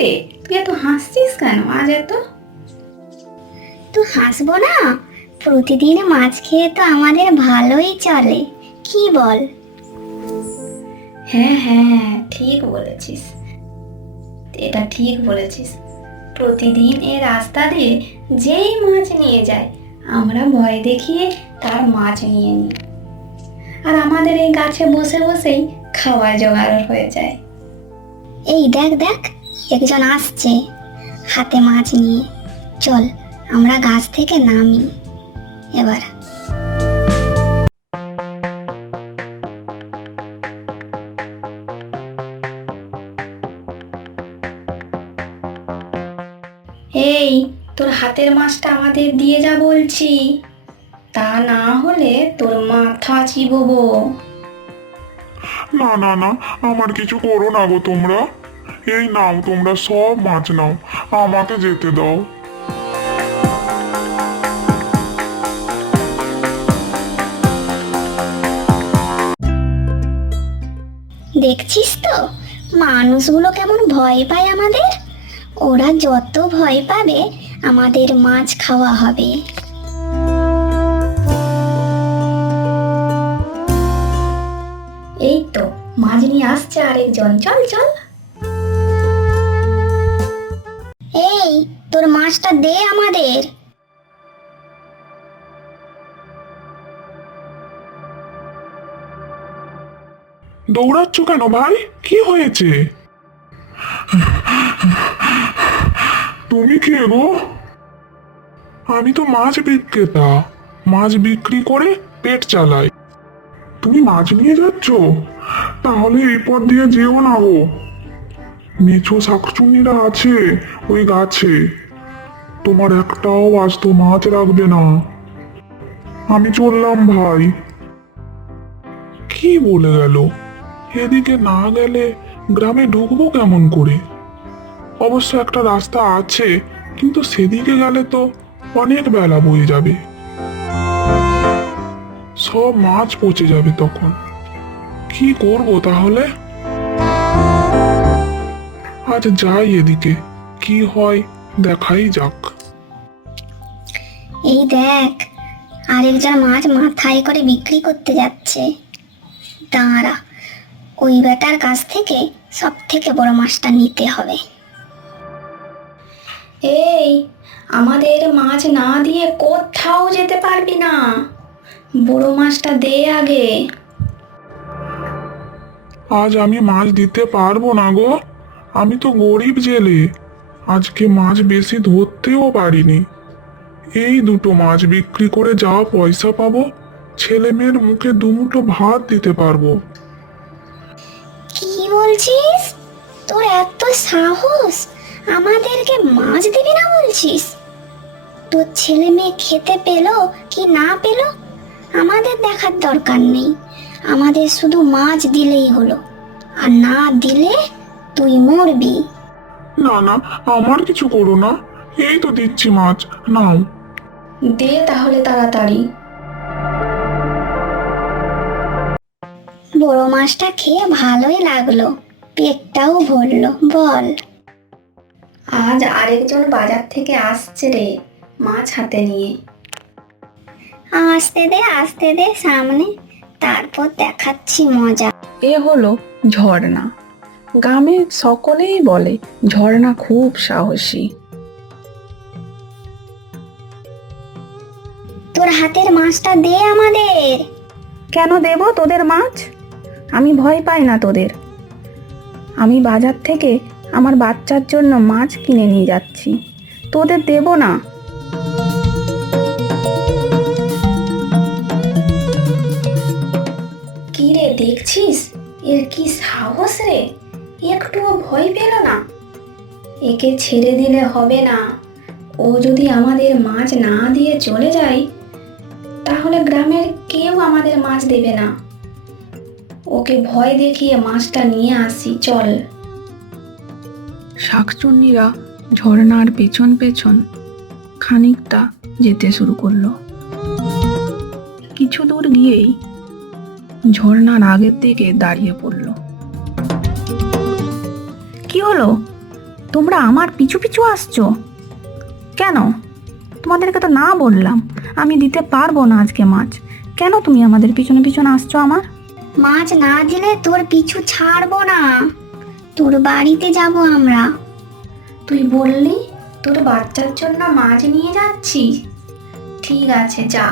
রে, তুই এত হাসছিস কেন আজ এত? তো হাসবো না? প্রতিদিন মাছ খেয়ে তো আমাদের ভালোই চলে, কি বল? হ্যাঁ হ্যাঁ, ঠিক বলেছিস, এটা ঠিক বলেছিস। প্রতিদিন এই রাস্তা দিয়ে যেই মাছ নিয়ে যায়, আমরা ভয় দেখিয়ে তার মাছ নিয়ে নিই, আর আমাদের এই গাছে বসে বসেই খাওয়ার জোগাড় হয়ে যায়। এই দেখ দেখ, একজন আসছে হাতে মাছ নিয়ে। চল আমরা গাছ থেকে নামি এবার। এই, তোর হাতের মাছটা আমাদের দিয়ে যা বলছি, তা না হলে তোর মাথা চিবোবো। না না না, আমার কিছু করো না গো তোমরা। এই নাও, তোমরা সব মাছ নাও, আমাকে যেতে দাও। দেখছিস তো মানুষগুলো কেমন ভয় পায় আমাদের। ওরা যত ভয় পাবে আমাদের মাছ খাওয়া হবে। এই তো মাছ নিয়ে আসছে আরেকজন, চল চল। এই তোর মাছটা দে আমাদের। দৌড়াচ্ছ কেন ভাই? কি হয়েছে? তুমি কে গো? আমি তো মাছ বিক্রেতা, মাছ বিক্রি করে পেট চালাই। তুমি মাছ নিয়ে যাচ্ছ? তাহলে এই পথ দিয়ে যেও না গো, মেছো শাকচুন্নিরা আছে ওই গাছে, তোমার একটাও আস্ত মাছ রাখবে না। আমি চললাম ভাই। কি বলে গেল? এদিকে না গেলে গ্রামে ঢুকবো কেমন করে? অবশ্য একটা রাস্তা আছে, কিন্তু সেদিকে গেলে তো অনেক বেলা বয়ে যাবে, সব মাছ পচে যাবে তখন। কি করব তাহলে? আজ যাই এদিকে, কি হয় দেখাই যাক। এই দেখ, আরেকজন মাছ মাথায় করে বিক্রি করতে যাচ্ছে। দাঁড়া, ওই বেটার কাছ থেকে সব থেকে বড় মাছটা নিতে হবে। এই, আমাদের মাছ না দিয়ে কোথাও যেতে পারবি না, বড় মাছটা দে আগে। আজ আমি মাছ দিতে পারবো না গো, আমি তো গরিব জেলে, আজকে মাছ বেশি ধরতেও পারিনি। এই দুটো মাছ বিক্রি করে যা পয়সা পাবো, ছেলে মেয়ের মুখে দুমুঠো ভাত দিতে পারবো। কি বলছিস? তোর এত সাহস, আমাদেরকে মাছ দিবি না বলছিস? তোর ছেলে মেয়ে খেতে পেলো কি না পেলো আমাদের দেখার দরকার নেই, আমাদের শুধু মাছ দিলেই হলো, আর না দিলে তুই মরবি। না না, আমার কিছু করো না, এই তো দিচ্ছি মাছ, নাও। দে তাহলে তাড়াতাড়ি। বড় মাছটা খেয়ে ভালোই লাগলো, পেটটাও ভরলো বল। আজ আরেকজন বাজার থেকে আসছে রে, মাছ হাতে নিয়ে। আসতে দে সামনে, তারপর দেখাচ্ছি মজা। এ হলো ঝর্ণা। গ্রামে সকলেই বলে ঝর্ণা খুব সাহসী। তোর হাতের মাছটা দে আমাদের। কেন দেব তোদের মাছ? আমি ভয় পাই না তোদের। আমি বাজার থেকে আমার বাচ্চার জন্য মাছ কিনে নিয়ে যাচ্ছি, তোদের দেব না। কি রে দেখছিস, এর কি সাহস রে, একটুও ভয় পেল না। একে ছেড়ে দিলে হবে না, ও যদি আমাদের মাছ না দিয়ে চলে যায় তাহলে গ্রামের কেউ আমাদের মাছ দেবে না। ওকে ভয় দেখিয়ে মাছটা নিয়ে আসি, চল। শাকচুন্নিরা ঝর্ণার পেছন পেছন খানিকটা যেতে শুরু করলো। কিছু দূর গিয়েই ঝর্ণার আগের দিকে দাঁড়িয়ে পড়ল। কি হলো? তোমরা আমার পিছু পিছু আসছো কেন? তোমাদেরকে তো না বললাম আমি দিতে পারবো না আজকে মাছ। কেন তুমি আমাদের পিছনে পিছনে আসছো আমার? মাছ না দিলে তোর পিছু ছাড়বো না, তোর বাড়িতে যাব আমরা। তুই বললি তোর বাচ্চার জন্য মাছ নিয়ে যাচ্ছিস, ঠিক আছে যা।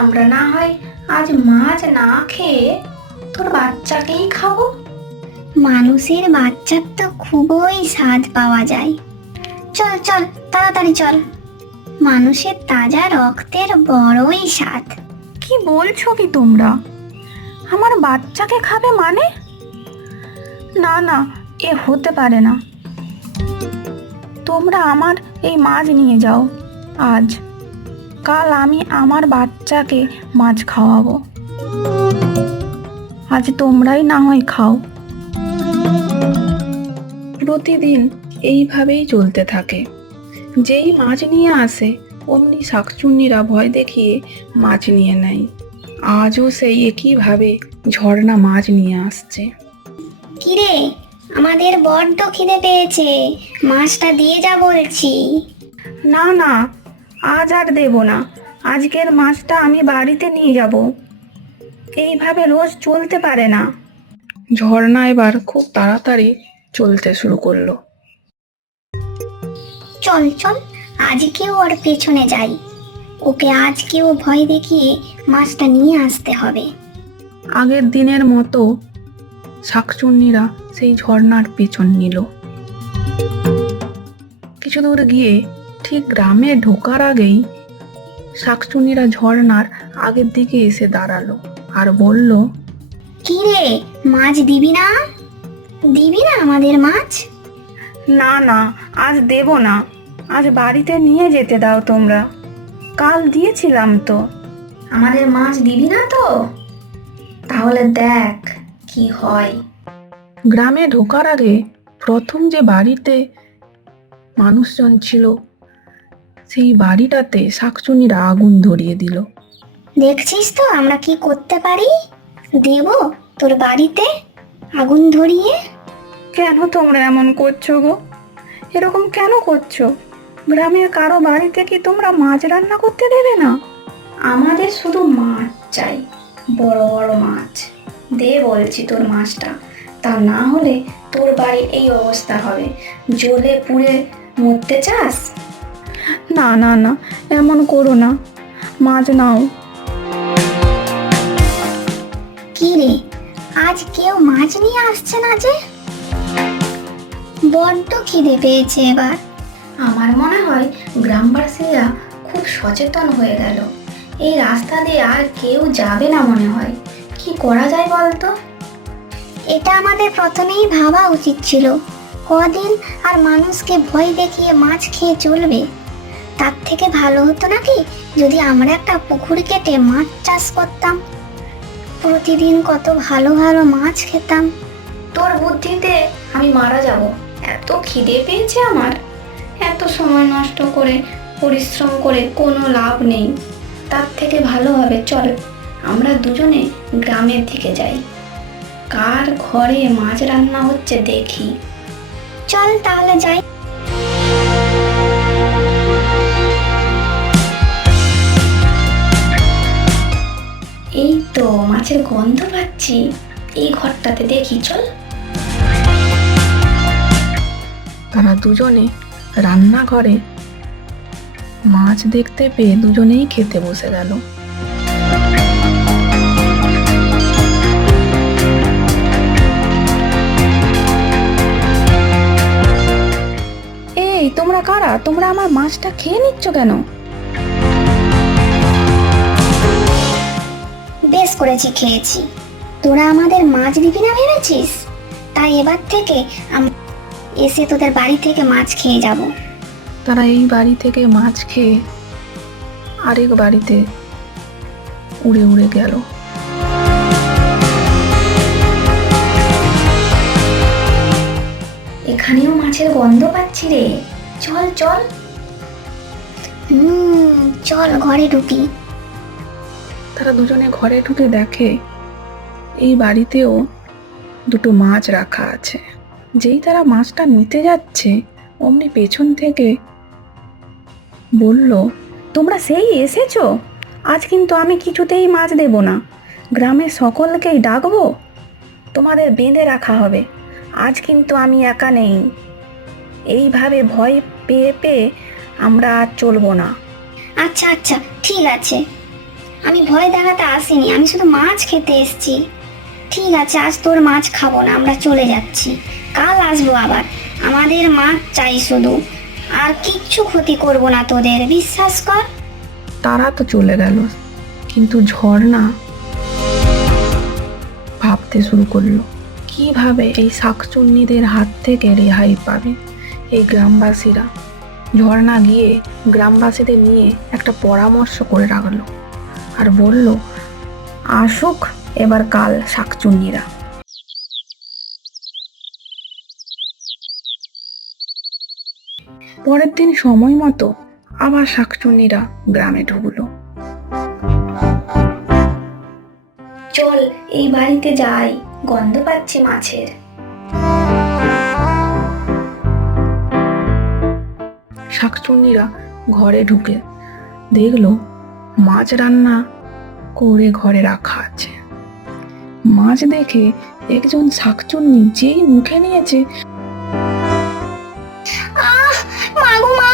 আমরা না হয় আজ মাছ না খেয়ে তোর বাচ্চাকেই খাবো। মানুষের বাচ্চার তো খুবই স্বাদ পাওয়া যায়। চল চল তাড়াতাড়ি চল, মানুষের তাজা রক্তের বড়ই স্বাদ। কি বলছো কি তোমরা? আমার বাচ্চাকে খাবে মানে? না না, এ হতে পারে না। তোমরা আমার এই মাছ নিয়ে যাও আজ, কাল আমি আমার বাচ্চাকে মাছ খাওয়াবো। আজ তোমরাই না হয় খাও। প্রতিদিন এইভাবেই চলতে থাকে। যেই মাছ নিয়ে আসে অমনি শাকচুন্নিরা ভয় দেখিয়ে মাছ নিয়ে নেয়। আজও সেই একইভাবে ঝর্ণা মাছ নিয়ে আসছে। কিরে, আমাদের বড্ড খিদে পেয়েছে, মাছটা দিয়ে যা বলছি। না না, আজ আর দেব না। আজকের মাছটা আমি বাড়িতে নিয়ে যাব। এইভাবে রোজ চলতে পারে না। ঝর্ণা এবার খুব তাড়াতাড়ি চলতে শুরু করলো। চল চল, আজকেও ওর পেছনে যাই, ওকে আজকেও ভয় দেখিয়ে মাছটা নিয়ে আসতে হবে। আগের দিনের মতো শাকচুন্নিরা সেই ঝর্ণার পেছন নিল। কিছু দূর গিয়ে ঠিক গ্রামে ঢোকার আগেই শাকচুন্নিরা ঝর্ণার আগের দিকে এসে দাঁড়ালো আর বলল, কি রে, মাছ দিবি না? দিবি না আমাদের মাছ? না না, আজ দেব না। আজ বাড়িতে নিয়ে যেতে দাও তোমরা। কাল দিয়েছিলাম তো। আমাদের মাছ দিবি না তো? তাহলে দেখ কি হয়। গ্রামে ঢোকার আগে প্রথম যে বাড়িতে মানুষজন ছিল সেই বাড়িটাতে শাকচুন্নিরা আগুন ধরিয়ে দিল। দেখছিস তো আমরা কি করতে পারি? দেব তোর বাড়িতে আগুন ধরিয়ে। কেন তোমরা এমন করছো গো? এরকম কেন করছো? গ্রামের কারো বাড়িতে কি তোমরা মাছ রান্না করতে দেবে না? আমাদের শুধু মাছ চাই, বড় বড় মাছ। দে বলছি তোর মাছটা, তা না হলে তোর বাড়ির এই অবস্থা হবে। জ্বলে পুড়ে মরতে চাস? না না না, এমন করো না। মাছ নাও। কি রে, আজ কেউ মাছ নিয়ে আসছে না যে? বড্ড খিদে পেয়েছে এবার। আমার মনে হয় গ্রামবাসীরা খুব সচেতন হয়ে গেল। এই রাস্তা দিয়ে আর কেউ যাবে না মনে হয়। কি করা যায় বলতো? এটা আমাদের প্রথমেই ভাবা উচিত ছিল। কদিন আর মানুষকে ভয় দেখিয়ে মাছ খেয়ে চলবে? তার থেকে ভালো হতো নাকি যদি আমরা একটা পুকুর কেটে মাছ চাষ করতাম, প্রতিদিন কত ভালো ভালো মাছ খেতাম। তোর বুদ্ধিতে আমি মারা যাব। এত খিদে পেয়েছে আমার, এত সময় নষ্ট করে পরিশ্রম করে কোনো লাভ নেই। তার থেকে ভালো হবে চল আমরা দুজনে গ্রামের দিকে যাই, কার ঘরে মাছ রান্না হচ্ছে দেখি। চল তাহলে যাই। এই তো মাছের গন্ধ পাচ্ছি, এই ঘরটাতে দেখি চল। তারা দুজনে রান্নাঘরে মাছ দেখতে পেয়ে দুজনেই খেতে বসে গেল। এই তোমরা কারা? তোমরা আমার মাছটা খেয়ে নিচ্ছ কেন? বেশ করেছি, খেয়েছি। তোরা আমাদের মাছ দিবি না ভেবেছিস? তাই এবার থেকে এসে তোদের বাড়ি থেকে মাছ খেয়ে যাব। তারা এই বাড়ি থেকে মাছ খেয়ে আরেক বাড়িতে উড়ে উড়ে গেল। এখানেও মাছের গন্ধ পাচ্ছি রে, চল চল। চল ঘরে ঢুকি। তারা দুজনে ঘরে ঢুকে দেখে এই বাড়িতেও দুটো মাছ রাখা আছে। যেই তারা মাছটা নিতে যাচ্ছে অমনি পেছন থেকে বলল, তোমরা সেই এসেছো? আজ কিন্তু আমি কিছুতেই মাছ দেব না, গ্রামের সকলকেই ডাকবো, তোমাদের বেঁধে রাখা হবে। আজ কিন্তু আমি একা নেই। এইভাবে ভয় পেয়ে পেয়ে আমরা আর চলবো না। আচ্ছা আচ্ছা, ঠিক আছে, আমি ভয় দেখাতে আসিনি, আমি শুধু মাছ খেতে এসেছি। ঠিক আছে, আজ তোর মাছ খাবো না, আমরা চলে যাচ্ছি, কাল আসবো আবার। আমাদের মাছ চাই শুধু, আর কিচ্ছু ক্ষতি করব না তোদের, বিশ্বাস কর। তারা তো চলে গেল, কিন্তু ঝর্ণা ভাবতে শুরু করলো কিভাবে এই শাকচুন্নিদের হাত থেকে রেহাই পাবে এই গ্রামবাসীরা। ঝর্ণা গিয়ে গ্রামবাসীদের নিয়ে একটা পরামর্শ করে রাখলো আর বলল, আসুক এবার কাল শাকচুন্নিরা। পরের দিন সময় মতো আবার শাকচুন্নিরা গ্রামে ঢুকলো। চল এই বাড়িতে যাই, গন্ধ পাচ্ছি মাছের। শাকচুন্নিরা ঘরে ঢুকে দেখলো মাছ রান্না করে ঘরে রাখা আছে। মাছ দেখে একজন শাকচুন্নি যেই মুখে নিয়েছে, মাগো মা,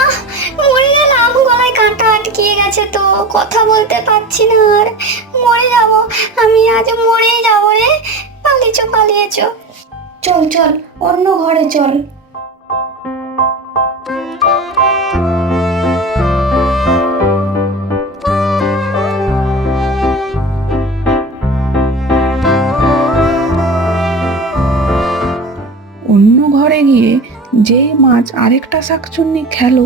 মরে গেলাম, গলায় কাঁটা আটকিয়ে গেছে, তো কথা বলতে পারছি না, আর মরে যাব, আমি আজ মরেই যাবো রে। পালিয়েছো পালিয়েছো। চল চল অন্য ঘরে চল। অন্য ঘরে গিয়ে যেই মাছ আরেকটা শাকচুন্নি খেলো,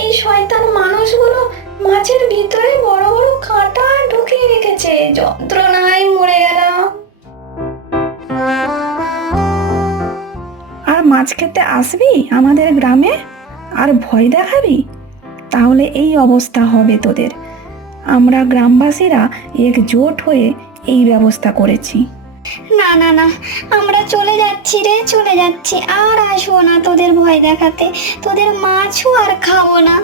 এই শয়তান মানুষগুলো মাছের ভিতরে বড় বড় কাঁটা ঢুকিয়ে রেখেছে, যন্ত্রণায় মরে গেলাম। আর মাছ খেতে আসবি আমাদের গ্রামে আর ভয় দেখাবি? তাহলে এই অবস্থা হবে তোদের। আমরা গ্রামবাসীরা একজোট হয়ে এই ব্যবস্থা করেছি। না না না, আমরা চলে যাচ্ছি রে, চলে যাচ্ছি, আর আসবো না তোদের ভয় দেখাতে, তোদের মাছও আর খাবো না।